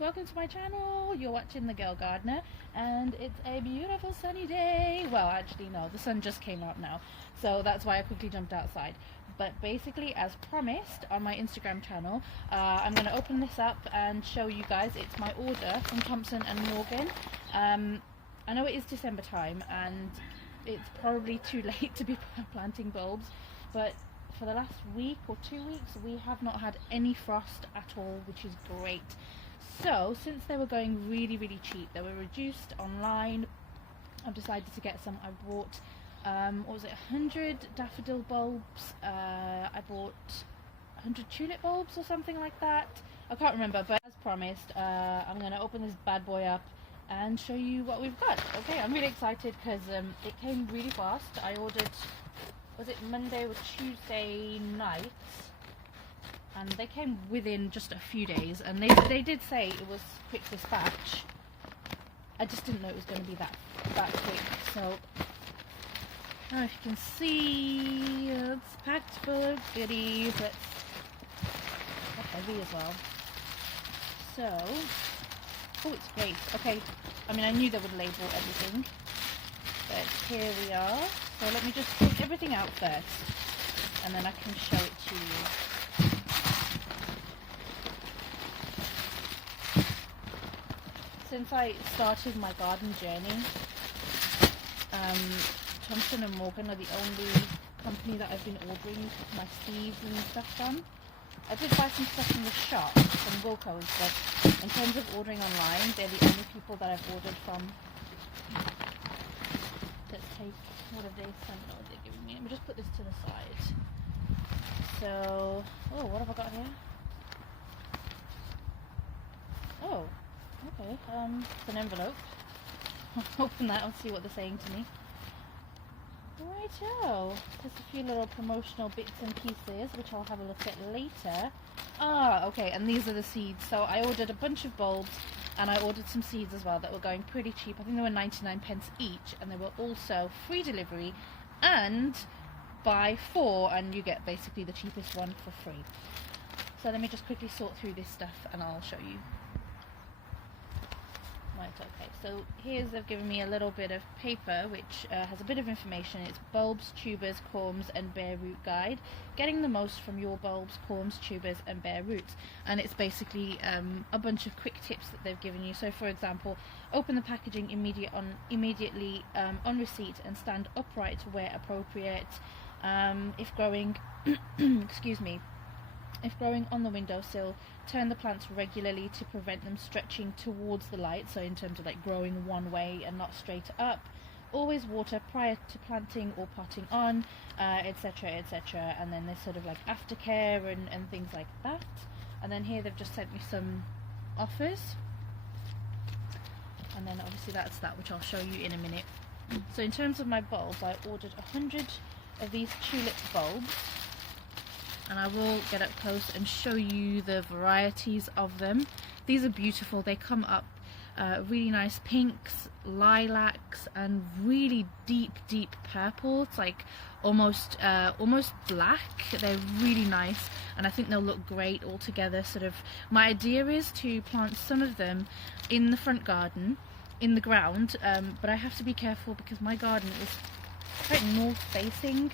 welcome to my channel. You're watching The Girl Gardener and it's a beautiful sunny day. Well, actually no, the sun just came out now, so that's why I quickly jumped outside. But basically, as promised on my Instagram channel, I'm going to open this up and show you guys. It's my order from Thompson and Morgan. I know it is December time and it's probably too late to be planting bulbs, but for the last week or 2 weeks we have not had any frost at all, which is great. So since they were going really cheap, they were reduced online, I've decided to get some. I bought what was it, 100 daffodil bulbs, I bought 100 tulip bulbs or something like that, I can't remember, but as promised, I'm going to open this bad boy up and show you what we've got. Okay, I'm really excited because it came really fast. I ordered, was it Monday or Tuesday night, and they came within just a few days, and they did say it was quick dispatch. I just didn't know it was going to be that quick. So I don't know if you can see, it's packed full of goodies. It's heavy as well. So, oh, it's great. Okay, I mean, I knew they would label everything, but here we are. So let me just take everything out first, and then I can show it to you. Since I started my garden journey, Thompson and Morgan are the only company that I've been ordering my seeds and stuff from. I did buy some stuff from the shop, from Wilco's, but in terms of ordering online, they're the only people that I've ordered from. Let's take, what have they sent? Oh, they're giving me. Let me just put this to the side. So, oh, what have I got here? Oh, okay. It's an envelope. I'll open that and see what they're saying to me. Righto. Just a few little promotional bits and pieces, which I'll have a look at later. Ah, okay, and these are the seeds. So I ordered a bunch of bulbs, and I ordered some seeds as well that were going pretty cheap. I think they were 99p each, and they were also free delivery, and buy 4 and you get basically the cheapest one for free. So let me just quickly sort through this stuff and I'll show you. Right, okay, so here's, they've given me a little bit of paper which has a bit of information. It's bulbs, tubers, corms and bare root guide, getting the most from your bulbs, corms, tubers and bare roots. And it's basically a bunch of quick tips that they've given you. So for example, open the packaging immediately on receipt and stand upright where appropriate. If growing excuse me, if growing on the windowsill, turn the plants regularly to prevent them stretching towards the light, so in terms of like growing one way and not straight up. Always water prior to planting or potting on, etc, etc. And then there's sort of like aftercare and things like that. And then here they've just sent me some offers, and then obviously that's that, which I'll show you in a minute. So in terms of my bulbs, I ordered 100 of these tulip bulbs, and I will get up close and show you the varieties of them. These are beautiful. They come up really nice pinks, lilacs and really deep purple. It's like almost black. They're really nice, and I think they'll look great all together. Sort of, my idea is to plant some of them in the front garden, in the ground, but I have to be careful because my garden is quite north facing.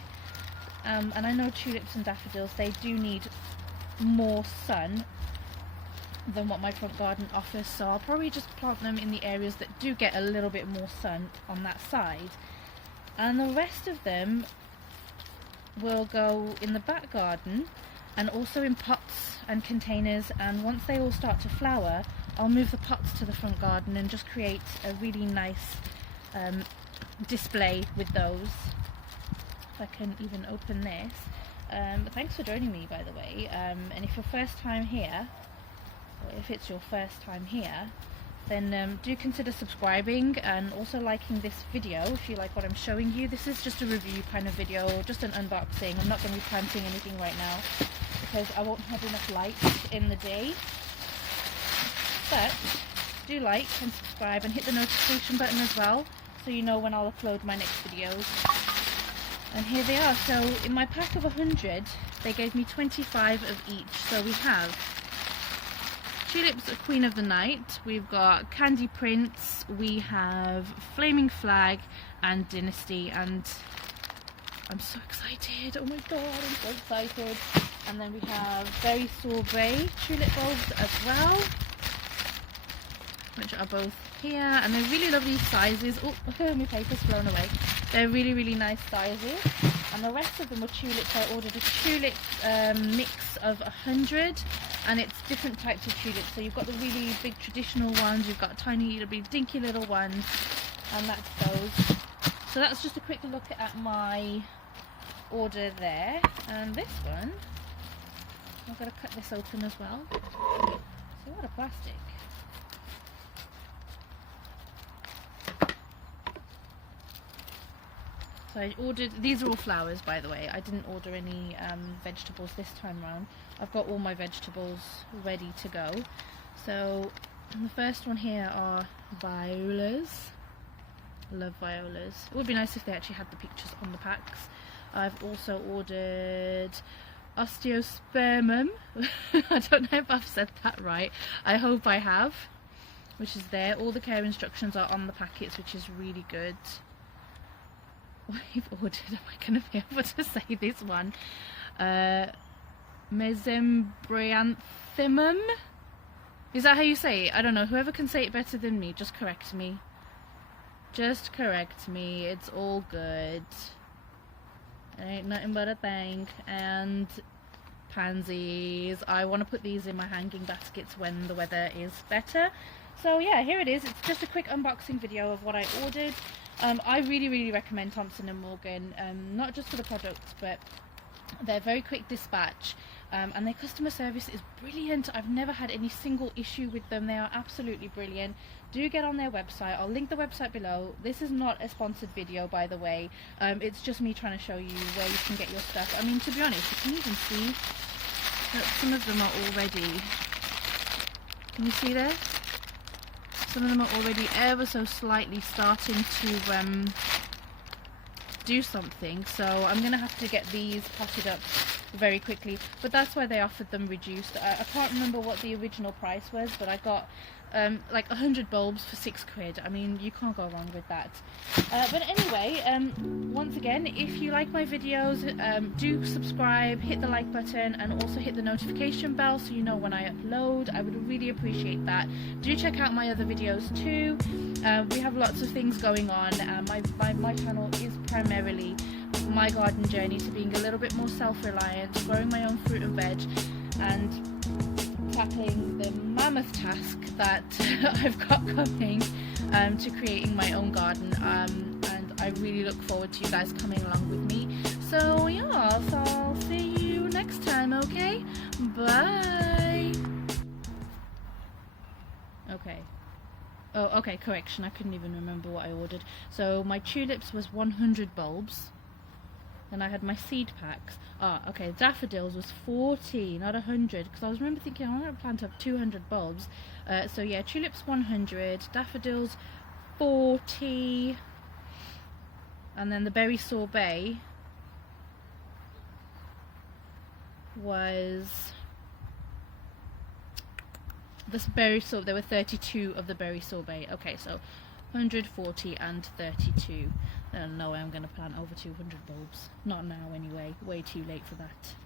And I know tulips and daffodils, they do need more sun than what my front garden offers, so I'll probably just plant them in the areas that do get a little bit more sun on that side, and the rest of them will go in the back garden and also in pots and containers. And once they all start to flower, I'll move the pots to the front garden and just create a really nice display with those. I can even open this. Thanks for joining me, by the way, and if your first time here, or if it's your first time here, then do consider subscribing and also liking this video if you like what I'm showing you. This is just a review kind of video, just an unboxing. I'm not going to be planting anything right now because I won't have enough light in the day, but do like and subscribe and hit the notification button as well, so you know when I'll upload my next videos. And here they are. So in my pack of 100, they gave me 25 of each. So we have Tulip's Queen of the Night, we've got Candy Prince, we have Flaming Flag and Dynasty, and I'm so excited, oh my god, I'm so excited. And then we have Berry Sorbet tulip bulbs as well, which are both here, and they're really lovely sizes. Oh, my paper's flown away. They're really, really nice sizes. And the rest of them were tulips. I ordered a tulip mix of 100, and it's different types of tulips. So you've got the really big traditional ones, you've got tiny little dinky little ones, and that's those. So that's just a quick look at my order there. And this one, I've got to cut this open as well. So what a plastic. So I ordered, these are all flowers by the way, I didn't order any vegetables this time around. I've got all my vegetables ready to go. So the first one here are violas. I love violas. It would be nice if they actually had the pictures on the packs. I've also ordered osteospermum. I don't know if I've said that right. I hope I have. Which is there. All the care instructions are on the packets, which is really good. We've ordered, am I going to be able to say this one? Mesembryanthemum? Is that how you say it? I don't know. Whoever can say it better than me, just correct me. Just correct me. It's all good. It ain't nothing but a thing. And pansies. I want to put these in my hanging baskets when the weather is better. So yeah, here it is. It's just a quick unboxing video of what I ordered. I really recommend Thompson and Morgan, not just for the products, but they're very quick dispatch, and their customer service is brilliant. I've never had any single issue with them. They are absolutely brilliant. Do get on their website. I'll link the website below. This is not a sponsored video, by the way. It's just me trying to show you where you can get your stuff. I mean, to be honest, you can even see that some of them are already, can you see there? Some of them are already ever so slightly starting to do something, so I'm going to have to get these potted up very quickly, but that's why they offered them reduced. I can't remember what the original price was, but I got like 100 bulbs for £6. I mean, you can't go wrong with that. But anyway, once again, if you like my videos, do subscribe, hit the like button, and also hit the notification bell so you know when I upload. I would really appreciate that. Do check out my other videos too. We have lots of things going on. My channel is primarily my garden journey to being a little bit more self-reliant, growing my own fruit and veg, and tackling the mammoth task that I've got coming to creating my own garden, and I really look forward to you guys coming along with me. So yeah, so I'll see you next time, okay? Bye. Okay. Oh, okay, correction, I couldn't even remember what I ordered. So my tulips was 100 bulbs. Then I had my seed packs. Ah, okay, daffodils was 40, not 100, because I was remember thinking I want to plant up 200 bulbs. So yeah, tulips 100, daffodils 40, and then the berry sorbet was this berry sorbet. There were 32 of the berry sorbet. Okay, so 140 and 32. I don't know. I'm going to plant over 200 bulbs. Not now, anyway. Way too late for that.